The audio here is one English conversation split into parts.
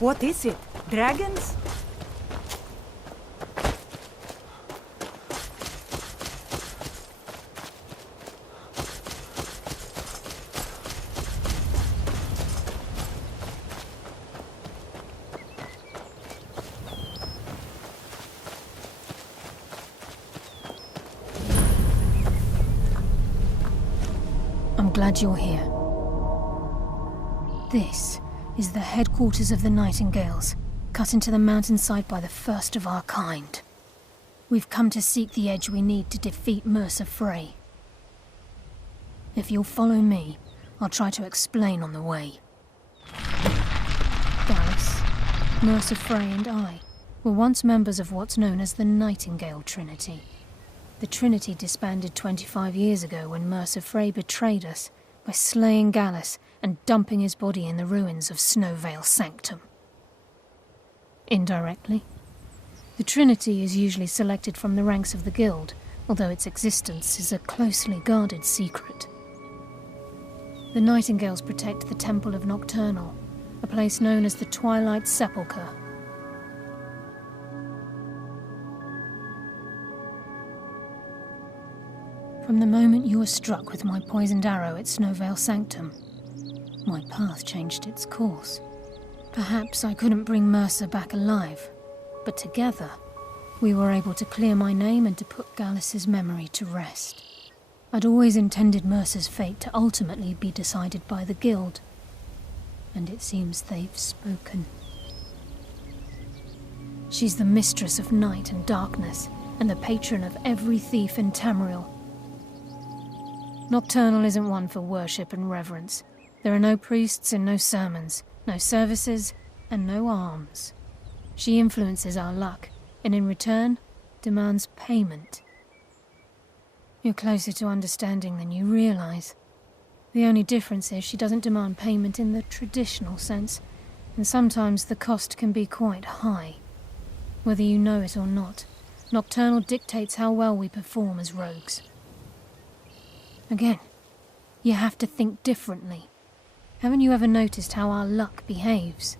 What is it? Dragons? I'm glad you're here. This is the headquarters of the Nightingales, cut into the mountainside by the first of our kind. We've come to seek the edge we need to defeat Mercer Frey. If you'll follow me, I'll try to explain on the way. Gallus, Mercer Frey and I were once members of what's known as the Nightingale Trinity. The Trinity disbanded 25 years ago when Mercer Frey betrayed us by slaying Gallus and dumping his body in the ruins of Snowvale Sanctum. Indirectly, the Trinity is usually selected from the ranks of the Guild, although its existence is a closely guarded secret. The Nightingales protect the Temple of Nocturnal, a place known as the Twilight Sepulchre. From the moment you were struck with my poisoned arrow at Snowvale Sanctum, my path changed its course. Perhaps I couldn't bring Mercer back alive, but together, we were able to clear my name and to put Gallus's memory to rest. I'd always intended Mercer's fate to ultimately be decided by the Guild, and it seems they've spoken. She's the mistress of night and darkness, and the patron of every thief in Tamriel. Nocturnal isn't one for worship and reverence. There are no priests and no sermons, no services, and no alms. She influences our luck, and in return, demands payment. You're closer to understanding than you realize. The only difference is she doesn't demand payment in the traditional sense, and sometimes the cost can be quite high. Whether you know it or not, Nocturnal dictates how well we perform as rogues. Again, you have to think differently. Haven't you ever noticed how our luck behaves?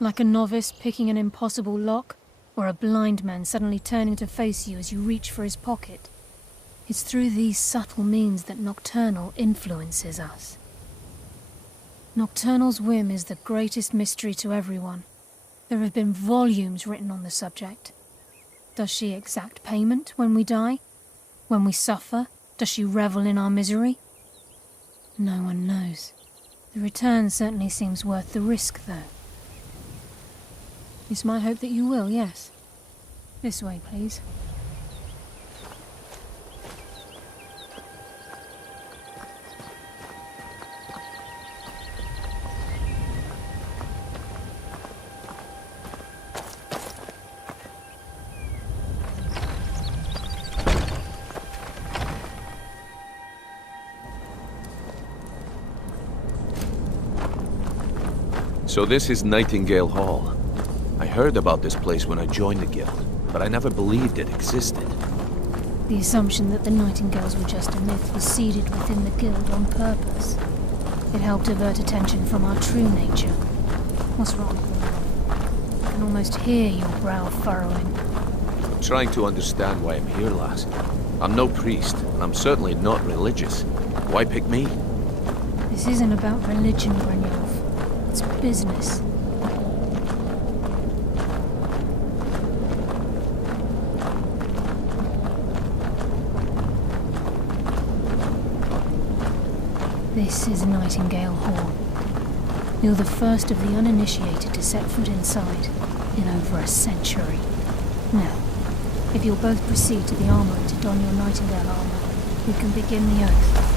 Like a novice picking an impossible lock, or a blind man suddenly turning to face you as you reach for his pocket. It's through these subtle means that Nocturnal influences us. Nocturnal's whim is the greatest mystery to everyone. There have been volumes written on the subject. Does she exact payment when we die? When we suffer? Does she revel in our misery? No one knows. The return certainly seems worth the risk, though. It's my hope that you will, yes. This way, please. So this is Nightingale Hall. I heard about this place when I joined the Guild, but I never believed it existed. The assumption that the Nightingales were just a myth was seeded within the Guild on purpose. It helped divert attention from our true nature. What's wrong? I can almost hear your brow furrowing. I'm trying to understand why I'm here, lass. I'm no priest, and I'm certainly not religious. Why pick me? This isn't about religion, Brynjolf. It's business. This is Nightingale Hall. You're the first of the uninitiated to set foot inside in over a century. Now, if you'll both proceed to the armory to don your Nightingale armor, we can begin the oath.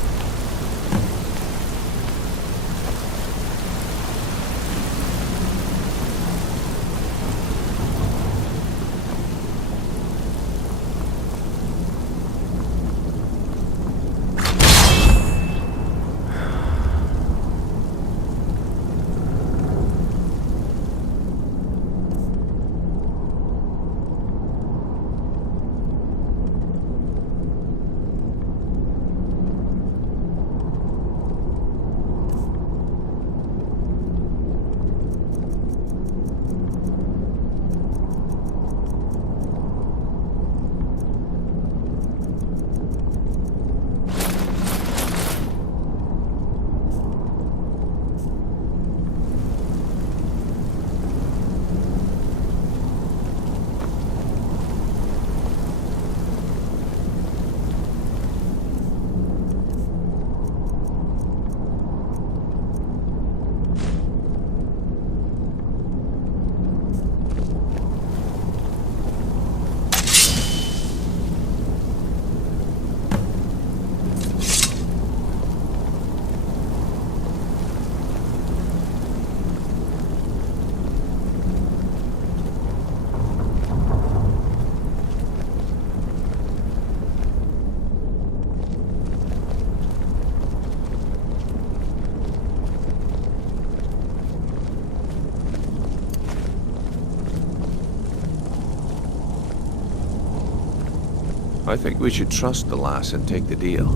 I think we should trust the lass and take the deal.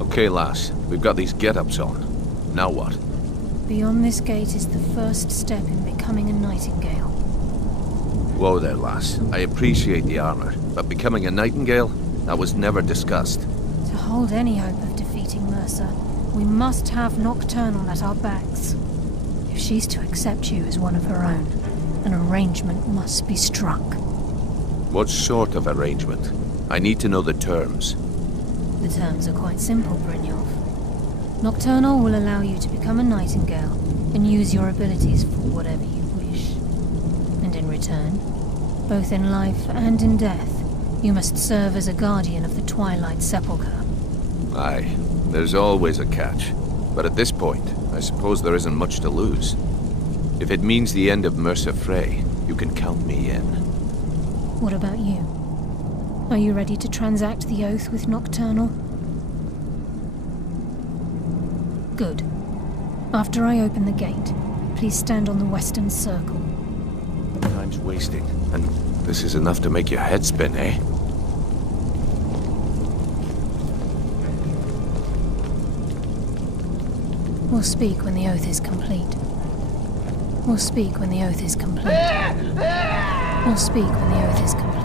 Okay, lass, we've got these get-ups on. Now what? Beyond this gate is the first step in becoming a nightingale. Whoa there, lass. I appreciate the armor, but becoming a nightingale? That was never discussed. To hold any hope of defeating Mercer, we must have Nocturnal at our backs. If she's to accept you as one of her own, an arrangement must be struck. What sort of arrangement? I need to know the terms. The terms are quite simple, Brynjolf. Nocturnal will allow you to become a nightingale and use your abilities for whatever you wish. And in return, both in life and in death, you must serve as a guardian of the Twilight Sepulchre. Aye, there's always a catch. But at this point, I suppose there isn't much to lose. If it means the end of Mercer Frey, you can count me in. What about you? Are you ready to transact the oath with Nocturnal? Good. After I open the gate, please stand on the western circle. Time's wasting, and this is enough to make your head spin, eh? We'll speak when the oath is complete. We'll speak when the oath is complete. We'll speak when the oath is complete.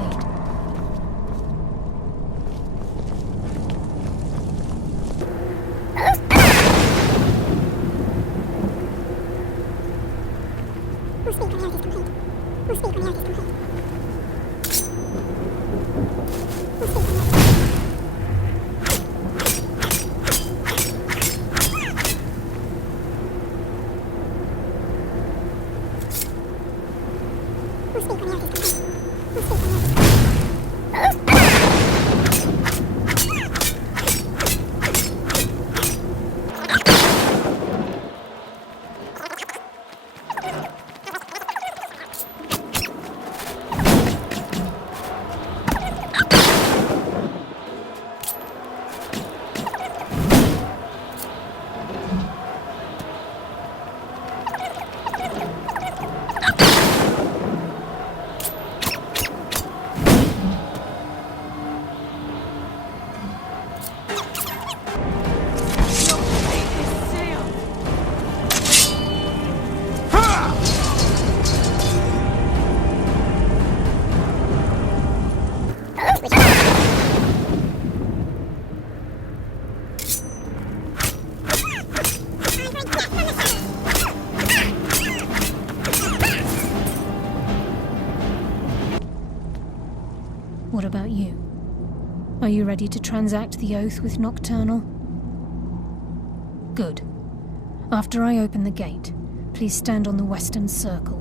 What about you? Are you ready to transact the oath with Nocturnal? Good. After I open the gate, please stand on the western circle.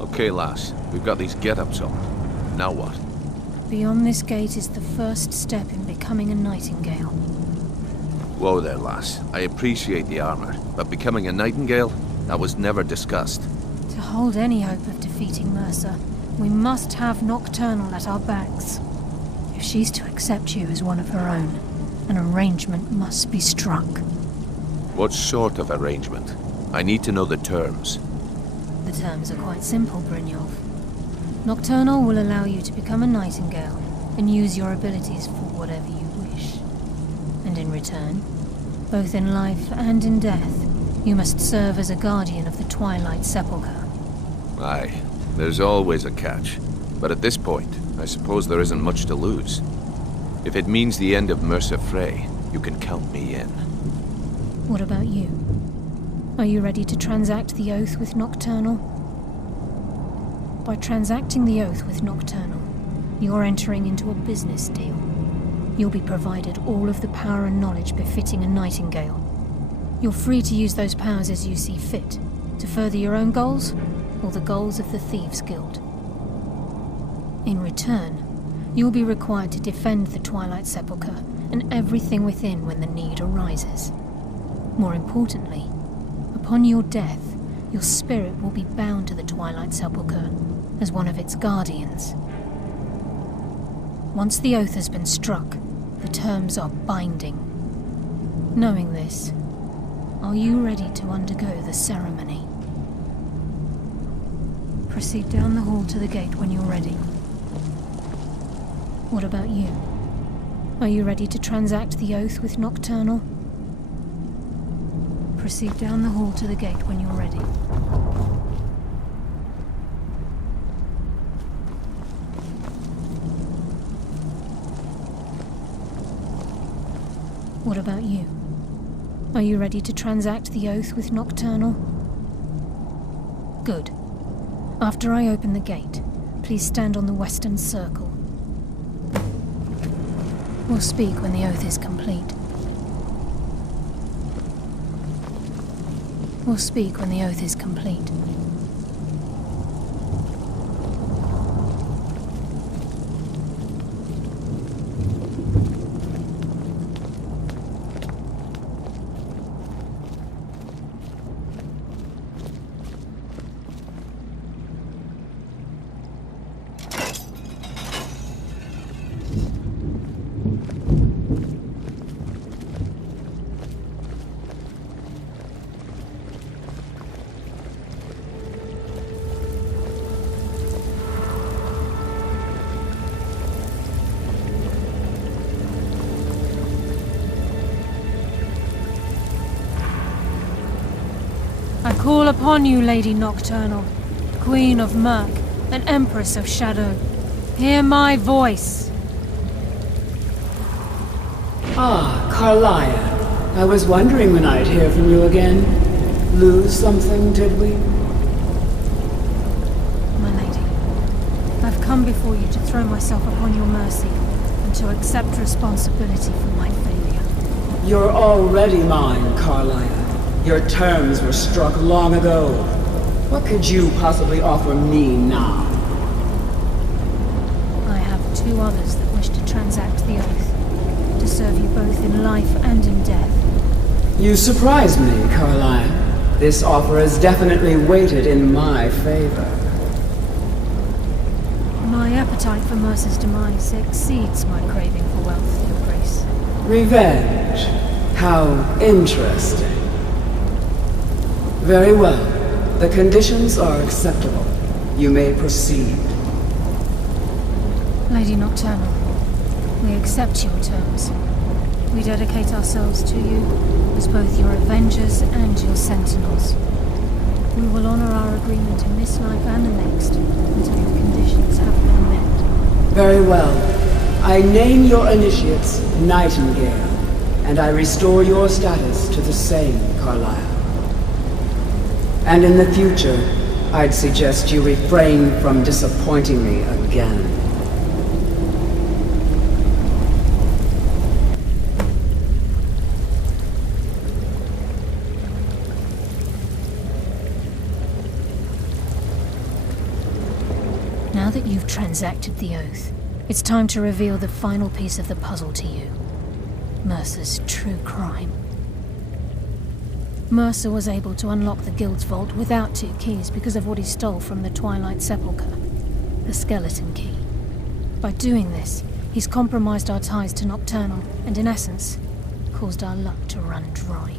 Okay, lass, we've got these get-ups on. Now what? Beyond this gate is the first step in becoming a nightingale. Whoa there, lass. I appreciate the armor, but becoming a nightingale? That was never discussed. To hold any hope of defeating Mercer, we must have Nocturnal at our backs. If she's to accept you as one of her own, an arrangement must be struck. What sort of arrangement? I need to know the terms. The terms are quite simple, Brynjolf. Nocturnal will allow you to become a nightingale and use your abilities for whatever you wish. And in return, both in life and in death, you must serve as a guardian of the Twilight Sepulchre. Aye, there's always a catch. But at this point, I suppose there isn't much to lose. If it means the end of Mercer Frey, you can count me in. What about you? Are you ready to transact the oath with Nocturnal? By transacting the oath with Nocturnal, you're entering into a business deal. You'll be provided all of the power and knowledge befitting a Nightingale. You're free to use those powers as you see fit, to further your own goals, or the goals of the Thieves' Guild. In return, you'll be required to defend the Twilight Sepulchre and everything within when the need arises. More importantly, upon your death, your spirit will be bound to the Twilight Sepulchre as one of its guardians. Once the oath has been struck, the terms are binding. Knowing this, are you ready to undergo the ceremony? Proceed down the hall to the gate when you're ready. What about you? Are you ready to transact the oath with Nocturnal? Proceed down the hall to the gate when you're ready. What about you? Are you ready to transact the oath with Nocturnal? Good. After I open the gate, please stand on the western circle. We'll speak when the oath is complete. We'll speak when the oath is complete. I call upon you, Lady Nocturnal, Queen of Murk, and Empress of Shadow. Hear my voice. Ah, Carlia. I was wondering when I'd hear from you again. Lose something, did we? My lady, I've come before you to throw myself upon your mercy and to accept responsibility for my failure. You're already mine, Carlia. Your terms were struck long ago. What could you possibly offer me now? I have two others that wish to transact the oath, to serve you both in life and in death. You surprise me, Carlia. This offer is definitely weighted in my favor. My appetite for Mercer's demise exceeds my craving for wealth, Your Grace. Revenge. How interesting. Very well. The conditions are acceptable. You may proceed. Lady Nocturnal, we accept your terms. We dedicate ourselves to you as both your Avengers and your Sentinels. We will honor our agreement in this life and the next until your conditions have been met. Very well. I name your initiates Nightingale, and I restore your status to the same, Carlisle. And in the future, I'd suggest you refrain from disappointing me again. Now that you've transacted the oath, it's time to reveal the final piece of the puzzle to you. Mercer's true crime. Mercer was able to unlock the Guild's vault without 2 keys because of what he stole from the Twilight Sepulchre, the skeleton key. By doing this, he's compromised our ties to Nocturnal and, in essence, caused our luck to run dry.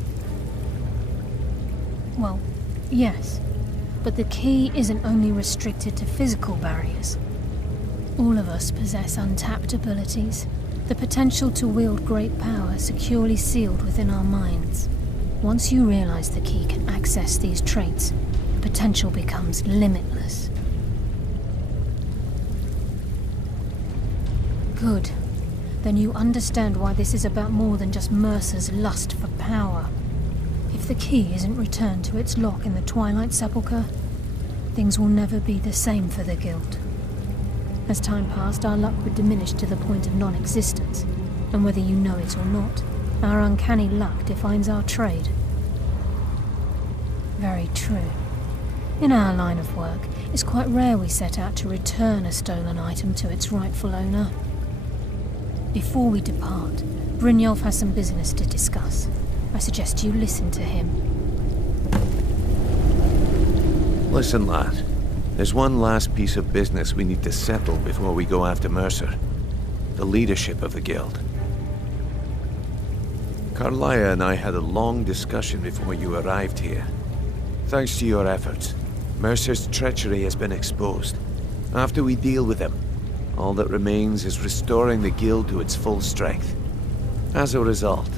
Well, yes, but the key isn't only restricted to physical barriers. All of us possess untapped abilities, the potential to wield great power securely sealed within our minds. Once you realize the key can access these traits, the potential becomes limitless. Good. Then you understand why this is about more than just Mercer's lust for power. If the key isn't returned to its lock in the Twilight Sepulchre, things will never be the same for the Guild. As time passed, our luck would diminish to the point of non-existence, and whether you know it or not, our uncanny luck defines our trade. Very true. In our line of work, it's quite rare we set out to return a stolen item to its rightful owner. Before we depart, Brynjolf has some business to discuss. I suggest you listen to him. Listen, lad. There's one last piece of business we need to settle before we go after Mercer. The leadership of the Guild. Carlia and I had a long discussion before you arrived here. Thanks to your efforts, Mercer's treachery has been exposed. After we deal with him, all that remains is restoring the Guild to its full strength. As a result,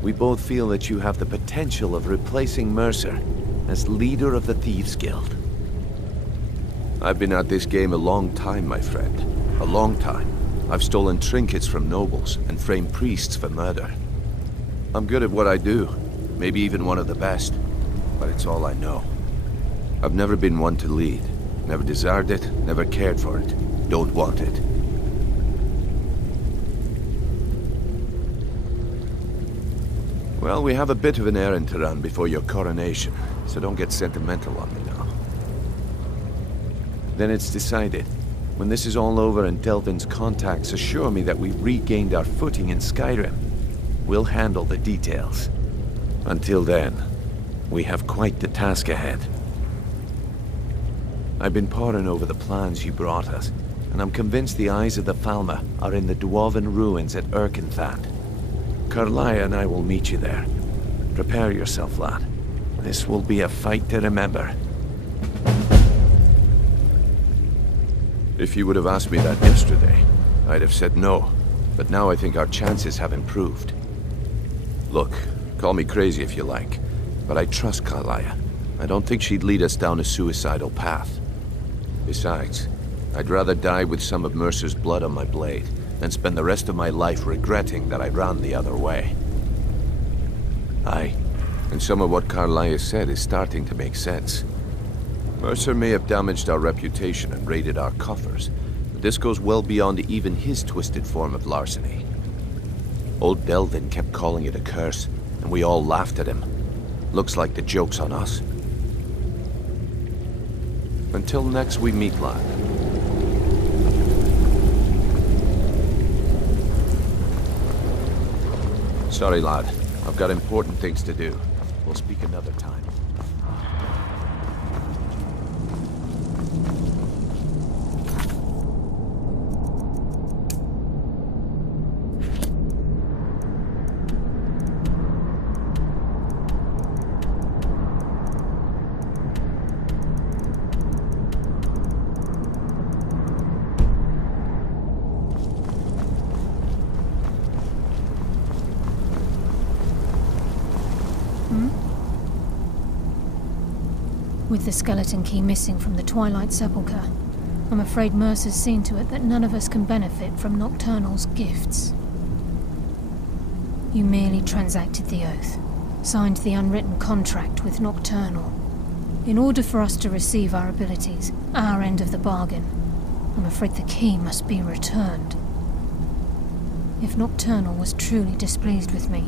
we both feel that you have the potential of replacing Mercer as leader of the Thieves Guild. I've been at this game a long time, my friend. A long time. I've stolen trinkets from nobles and framed priests for murder. I'm good at what I do, maybe even one of the best, but it's all I know. I've never been one to lead. Never desired it, never cared for it. Don't want it. Well, we have a bit of an errand to run before your coronation, so don't get sentimental on me now. Then it's decided. When this is all over and Delvin's contacts assure me that we've regained our footing in Skyrim, we'll handle the details. Until then, we have quite the task ahead. I've been poring over the plans you brought us, and I'm convinced the eyes of the Falmer are in the Dwarven ruins at Erkenthand. Carlia and I will meet you there. Prepare yourself, lad. This will be a fight to remember. If you would have asked me that yesterday, I'd have said no, but now I think our chances have improved. Look, call me crazy if you like, but I trust Carlia. I don't think she'd lead us down a suicidal path. Besides, I'd rather die with some of Mercer's blood on my blade than spend the rest of my life regretting that I ran the other way. Aye, and some of what Carlia said is starting to make sense. Mercer may have damaged our reputation and raided our coffers, but this goes well beyond even his twisted form of larceny. Old Delvin kept calling it a curse, and we all laughed at him. Looks like the joke's on us. Until next we meet, lad. Sorry, lad. I've got important things to do. We'll speak another time. With the skeleton key missing from the Twilight Sepulchre, I'm afraid Mercer's seen to it that none of us can benefit from Nocturnal's gifts. You merely transacted the oath, signed the unwritten contract with Nocturnal. In order for us to receive our abilities, our end of the bargain, I'm afraid the key must be returned. If Nocturnal was truly displeased with me,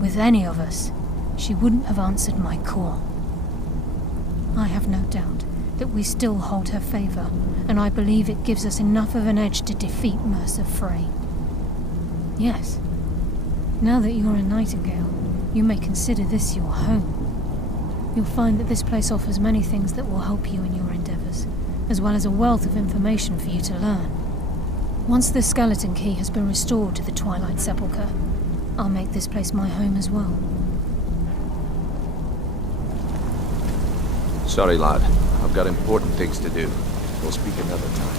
with any of us, she wouldn't have answered my call. I have no doubt that we still hold her favor, and I believe it gives us enough of an edge to defeat Mercer Frey. Yes, now that you're a Nightingale, you may consider this your home. You'll find that this place offers many things that will help you in your endeavors, as well as a wealth of information for you to learn. Once the skeleton key has been restored to the Twilight Sepulchre, I'll make this place my home as well. Sorry, lad. I've got important things to do. We'll speak another time.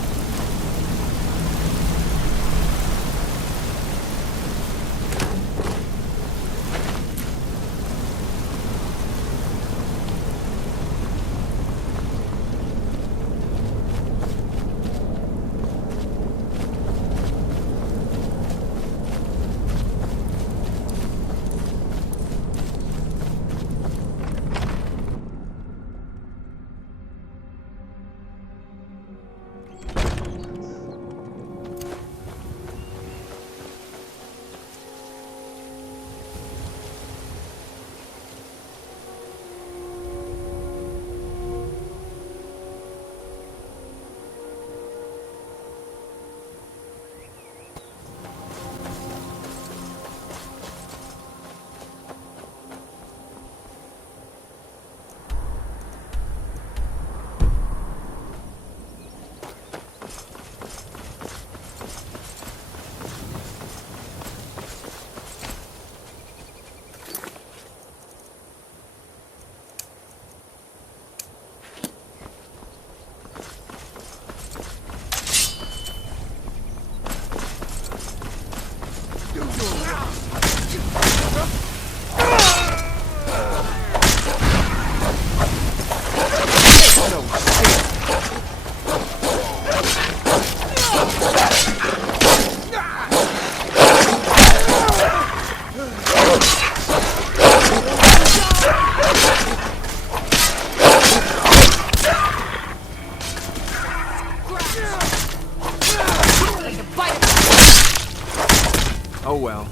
well.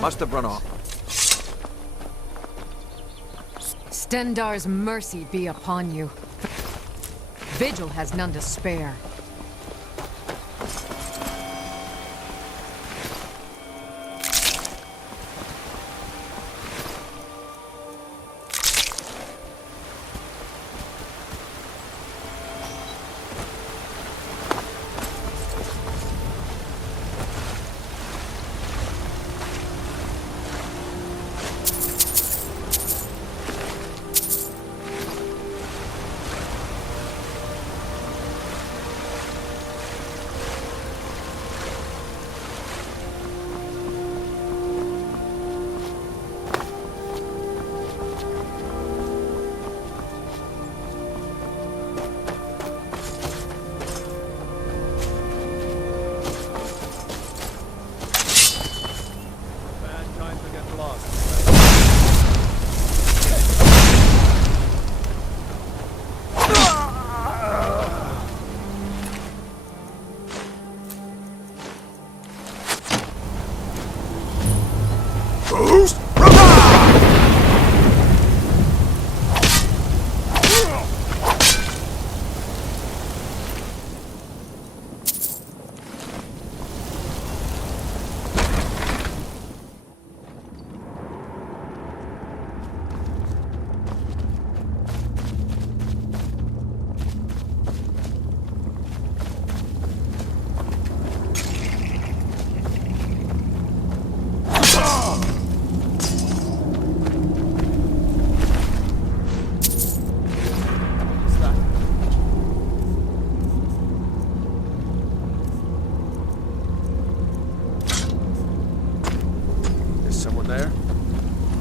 Must have run off. Stendar's mercy be upon you. Vigil has none to spare.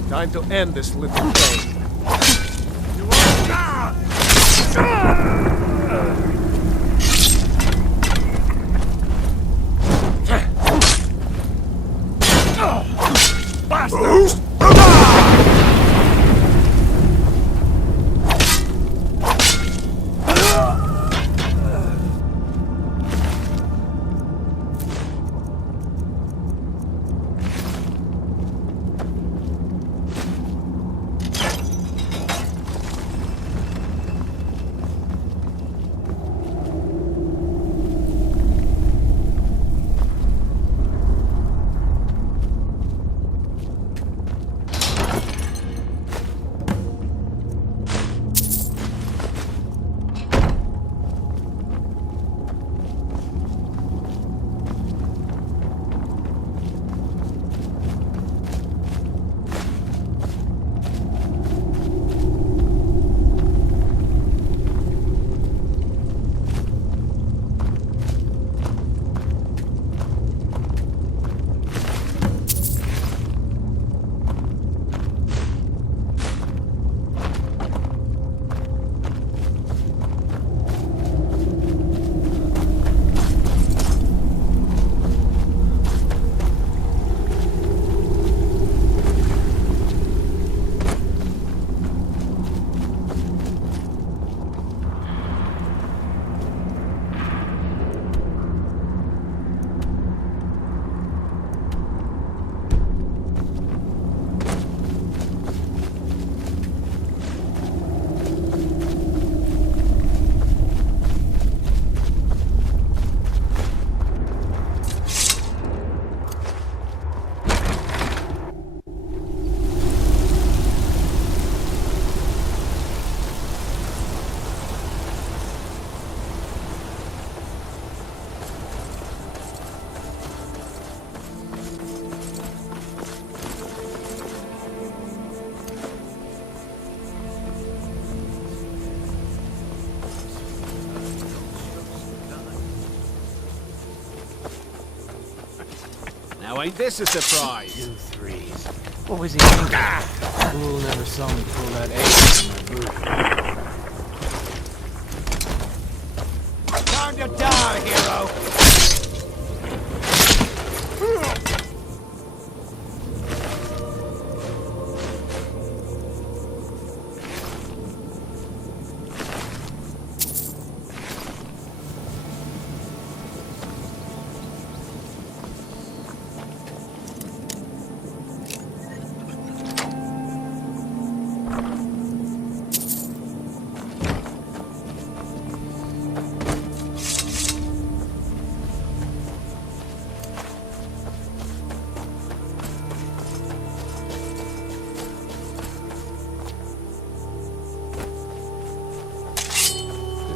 Time to end this little game. Bastard! Now ain't this a surprise? 2 3s. What was he thinking? Fool never saw me pull that ace from my boot. Time to die, hero!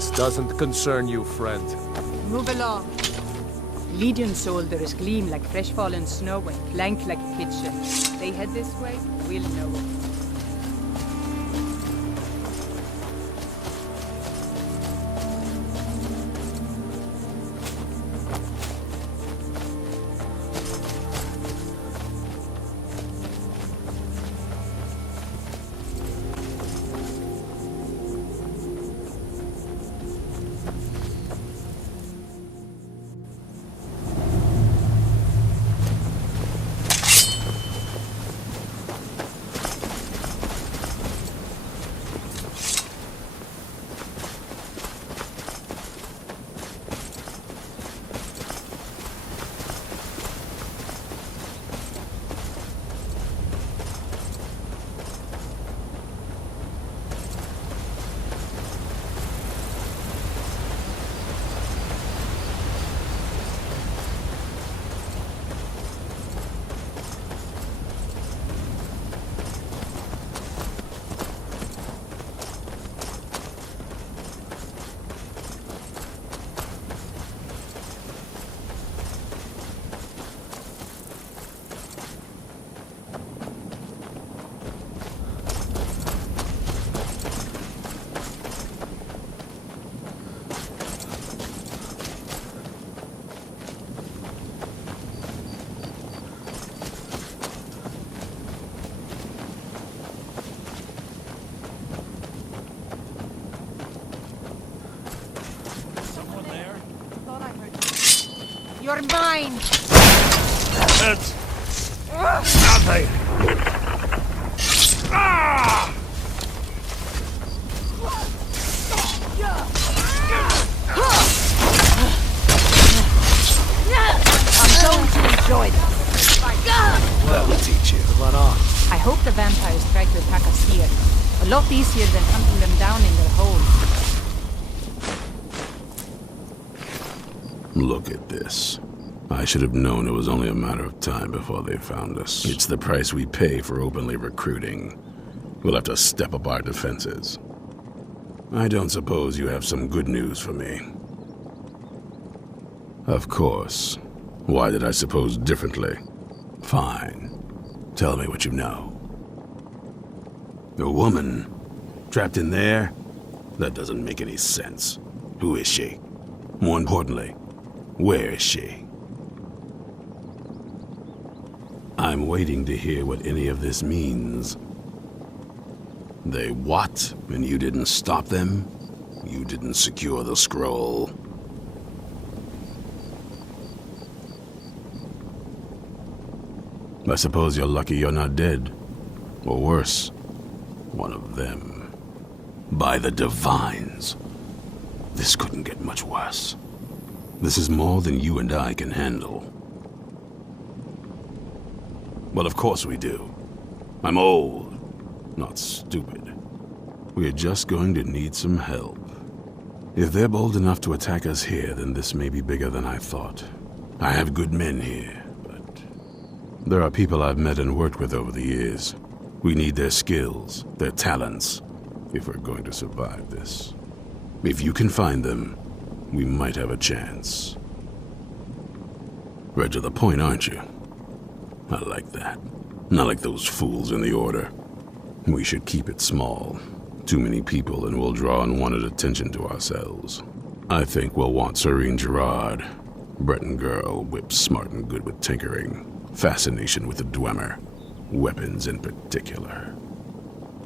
This doesn't concern you, friend. Move along. Legion soldiers gleam like fresh fallen snow and clank like a kitchen. They head this way, we'll know it. You're mine! It's nothing. Ah! I'm going to enjoy this. That will teach you. Run off. I hope the vampires try to attack us here. A lot easier than hunting them down in their holes. Look at this. I should have known it was only a matter of time before they found us. It's the price we pay for openly recruiting. We'll have to step up our defenses. I don't suppose you have some good news for me. Of course. Why did I suppose differently? Fine. Tell me what you know. A woman? Trapped in there? That doesn't make any sense. Who is she? More importantly, where is she? I'm waiting to hear what any of this means. They what? And you didn't stop them? You didn't secure the scroll? I suppose you're lucky you're not dead. Or worse, one of them. By the Divines. This couldn't get much worse. This is more than you and I can handle. Well, of course we do. I'm old, not stupid. We're just going to need some help. If they're bold enough to attack us here, then this may be bigger than I thought. I have good men here, but there are people I've met and worked with over the years. We need their skills, their talents, if we're going to survive this. If you can find them, we might have a chance. Right to the point, aren't you? I like that. Not like those fools in the Order. We should keep it small. Too many people and we'll draw unwanted attention to ourselves. I think we'll want Serene Gerard. Breton girl, whip smart and good with tinkering. Fascination with the Dwemer. Weapons in particular.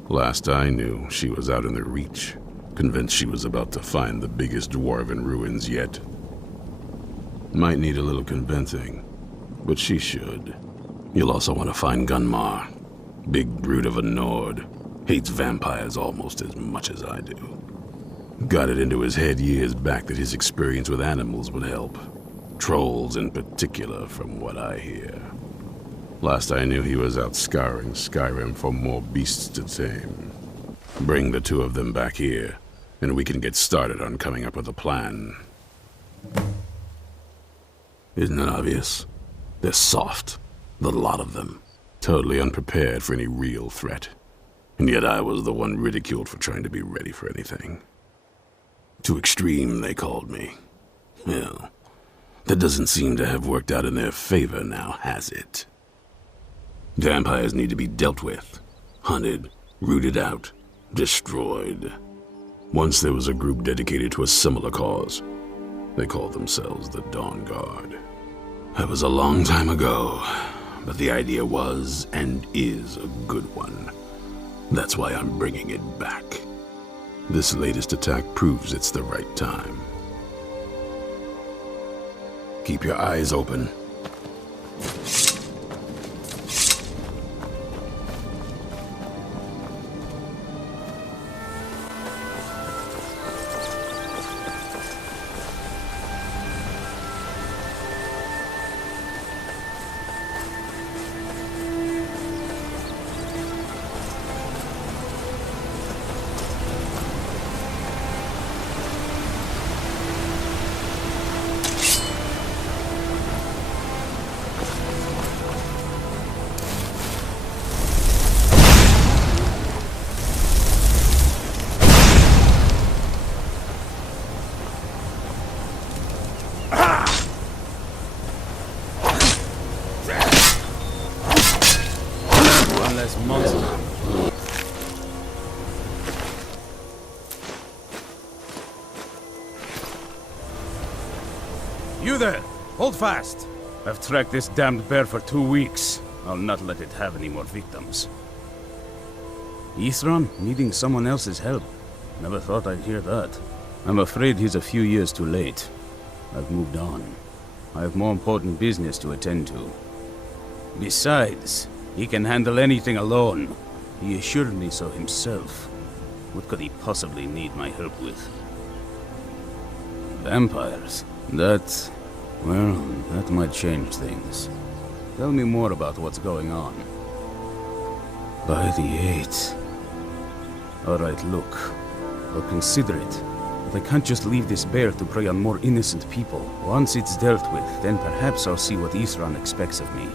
Last I knew, she was out in the Reach. Convinced she was about to find the biggest dwarven ruins yet. Might need a little convincing, but she should. You'll also want to find Gunmar. Big brute of a Nord. Hates vampires almost as much as I do. Got it into his head years back that his experience with animals would help. Trolls in particular, from what I hear. Last I knew he was out scouring Skyrim for more beasts to tame. Bring the two of them back here, and we can get started on coming up with a plan. Isn't it obvious? They're soft, the lot of them. Totally unprepared for any real threat. And yet I was the one ridiculed for trying to be ready for anything. Too extreme, they called me. Well, that doesn't seem to have worked out in their favor now, has it? Vampires need to be dealt with, hunted, rooted out, destroyed. Once there was a group dedicated to a similar cause. They called themselves the Dawnguard. That was a long time ago, but the idea was and is a good one. That's why I'm bringing it back. This latest attack proves it's the right time. Keep your eyes open. You there! Hold fast! I've tracked this damned bear for 2 weeks. I'll not let it have any more victims. Ithran needing someone else's help. Never thought I'd hear that. I'm afraid he's a few years too late. I've moved on. I have more important business to attend to. Besides, he can handle anything alone. He assured me so himself. What could he possibly need my help with? Vampires? That might change things. Tell me more about what's going on. By the 8th. Alright, look. I'll consider it. But I can't just leave this bear to prey on more innocent people. Once it's dealt with, then perhaps I'll see what Ithran expects of me.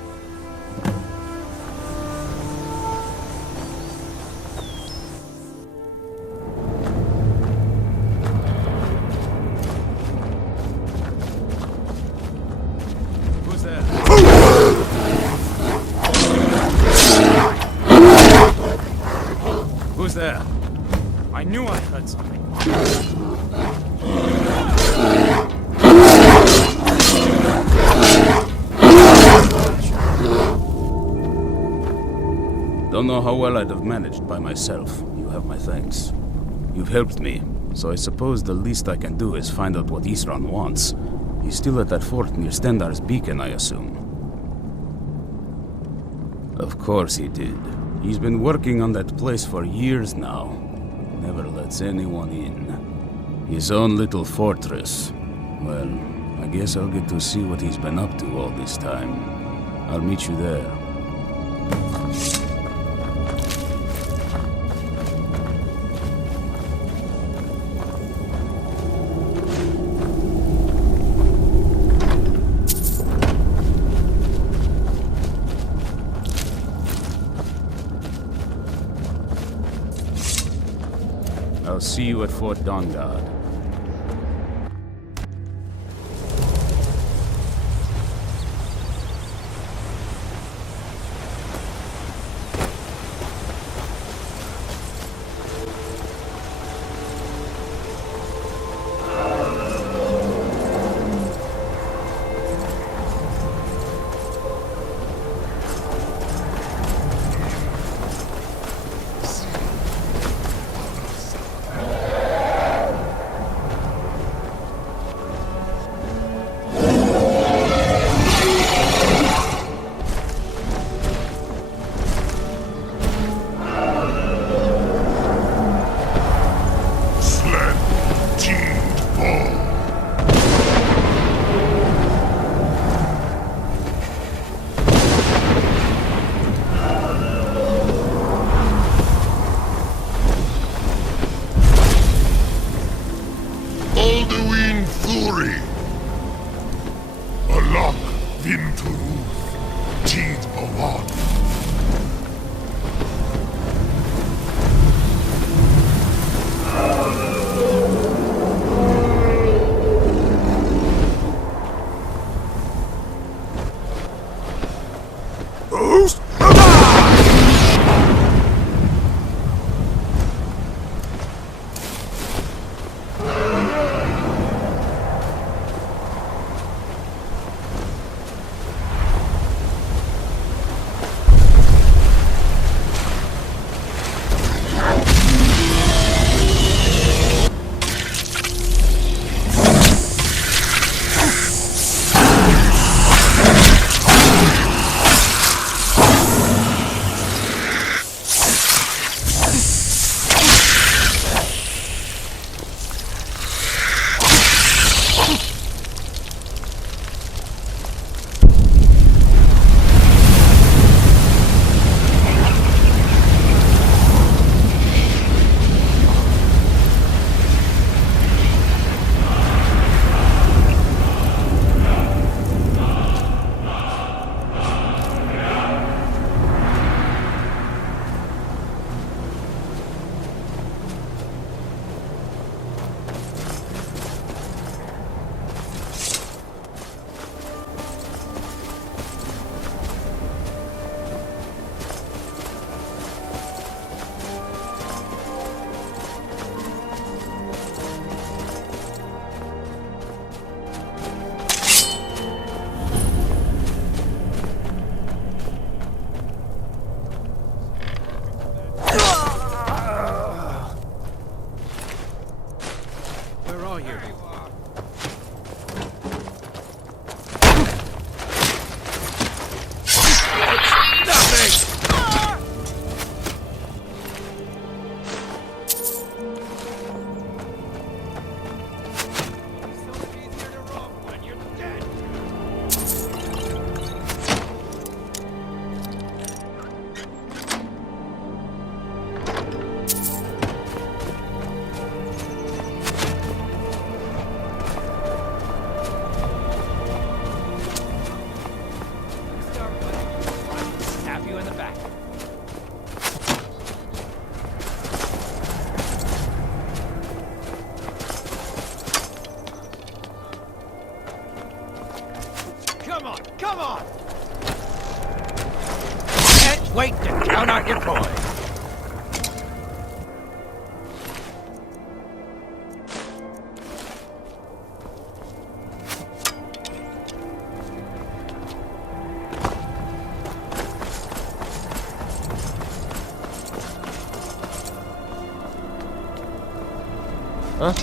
Who's there? I knew I heard something. Don't know how well I'd have managed by myself. You have my thanks. You've helped me, so I suppose the least I can do is find out what Ithran wants. He's still at that fort near Stendar's beacon, I assume. Of course he did. He's been working on that place for years now. Never lets anyone in. His own little fortress. Well, I guess I'll get to see what he's been up to all this time. I'll meet you there. I'll see you at Fort Dawnguard. Come on, come on! Can't wait to count out your coins. Huh?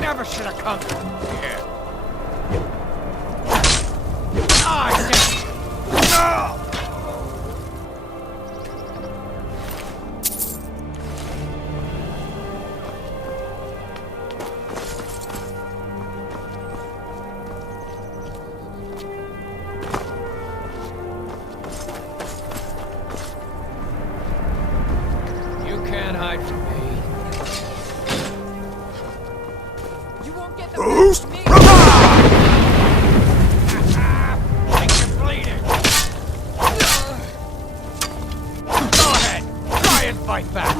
Never should have come here. Ah, damn. You can't hide from me. You won't get the best of me. Like you're bleeding. Go ahead, try and fight back.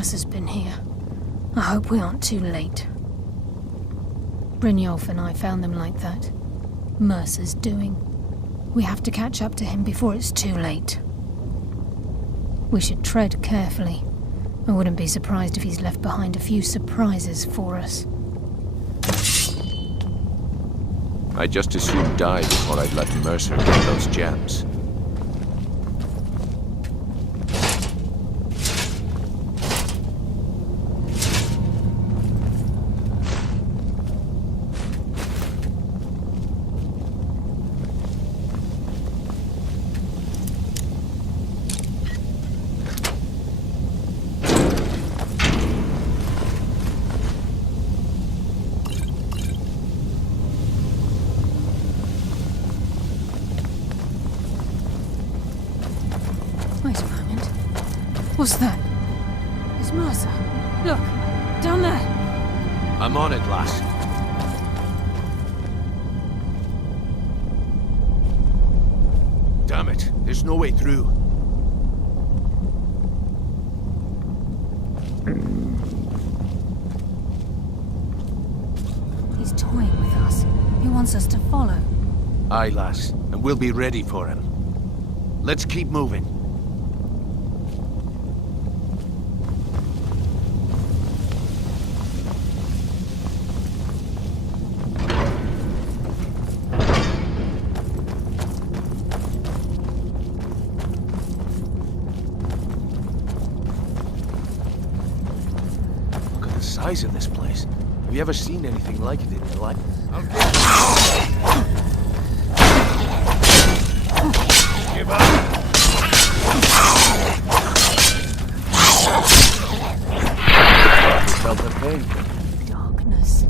Mercer's been here. I hope we aren't too late. Brynjolf and I found them like that. Mercer's doing. We have to catch up to him before it's too late. We should tread carefully. I wouldn't be surprised if he's left behind a few surprises for us. I just as soon die before I'd let Mercer get those gems. Wait a moment. What's that? It's Mercer. Look, down there. I'm on it, lass. Damn it, there's no way through. He's toying with us. He wants us to follow. Aye, lass, and we'll be ready for him. Let's keep moving. Look at the size of this place. Have you ever seen anything like it in your life? Give up! You felt the pain. Darkness.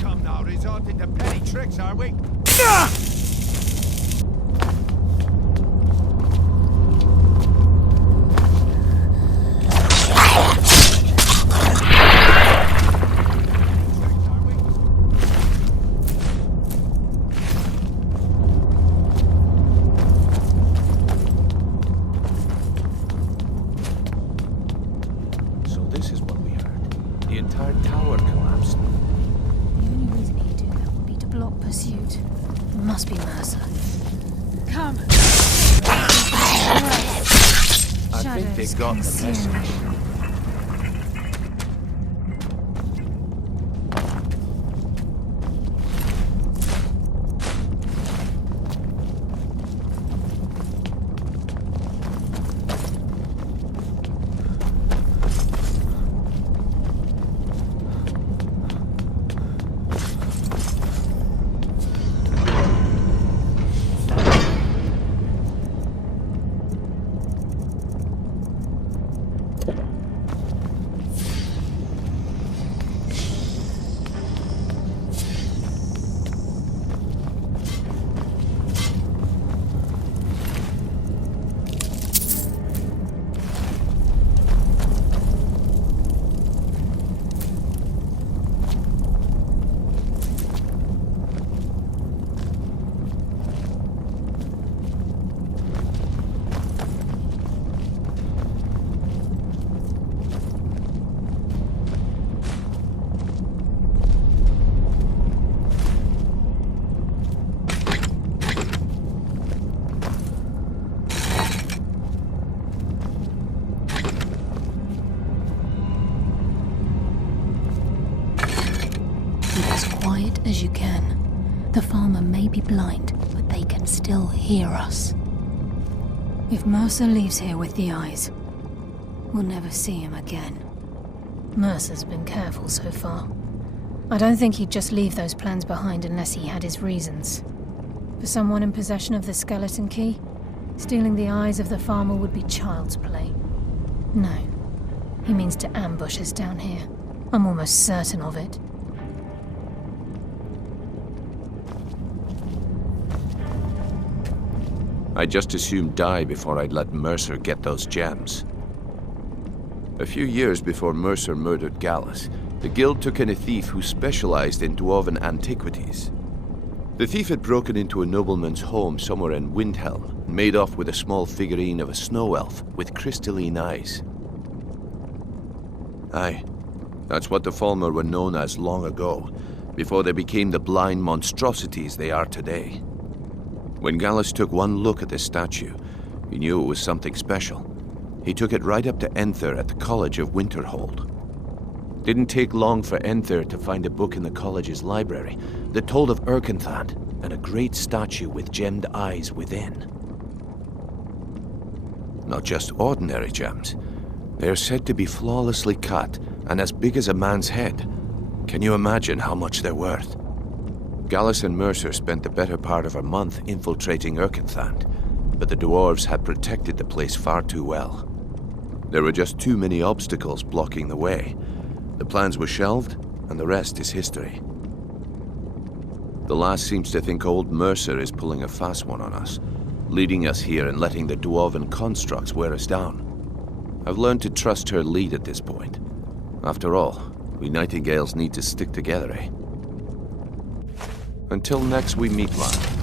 Come now, resorting to petty tricks, are we? Must be Mercer. Come. I think they got the message. As you can. The farmer may be blind, but they can still hear us. If Mercer leaves here with the eyes, we'll never see him again. Mercer's been careful so far. I don't think he'd just leave those plans behind unless he had his reasons. For someone in possession of the skeleton key, stealing the eyes of the farmer would be child's play. No, he means to ambush us down here. I'm almost certain of it. I just assumed die before I'd let Mercer get those gems. A few years before Mercer murdered Gallus, the guild took in a thief who specialized in dwarven antiquities. The thief had broken into a nobleman's home somewhere in Windhelm and made off with a small figurine of a snow elf with crystalline eyes. Aye, that's what the Falmer were known as long ago, before they became the blind monstrosities they are today. When Gallus took one look at this statue, he knew it was something special. He took it right up to Enther at the College of Winterhold. Didn't take long for Enther to find a book in the college's library that told of Erkenthand and a great statue with gemmed eyes within. Not just ordinary gems. They are said to be flawlessly cut and as big as a man's head. Can you imagine how much they're worth? Gallus and Mercer spent the better part of a month infiltrating Erkenthand, but the dwarves had protected the place far too well. There were just too many obstacles blocking the way. The plans were shelved, and the rest is history. The lass seems to think old Mercer is pulling a fast one on us, leading us here and letting the dwarven constructs wear us down. I've learned to trust her lead at this point. After all, we Nightingales need to stick together, eh? Until next we meet, lad.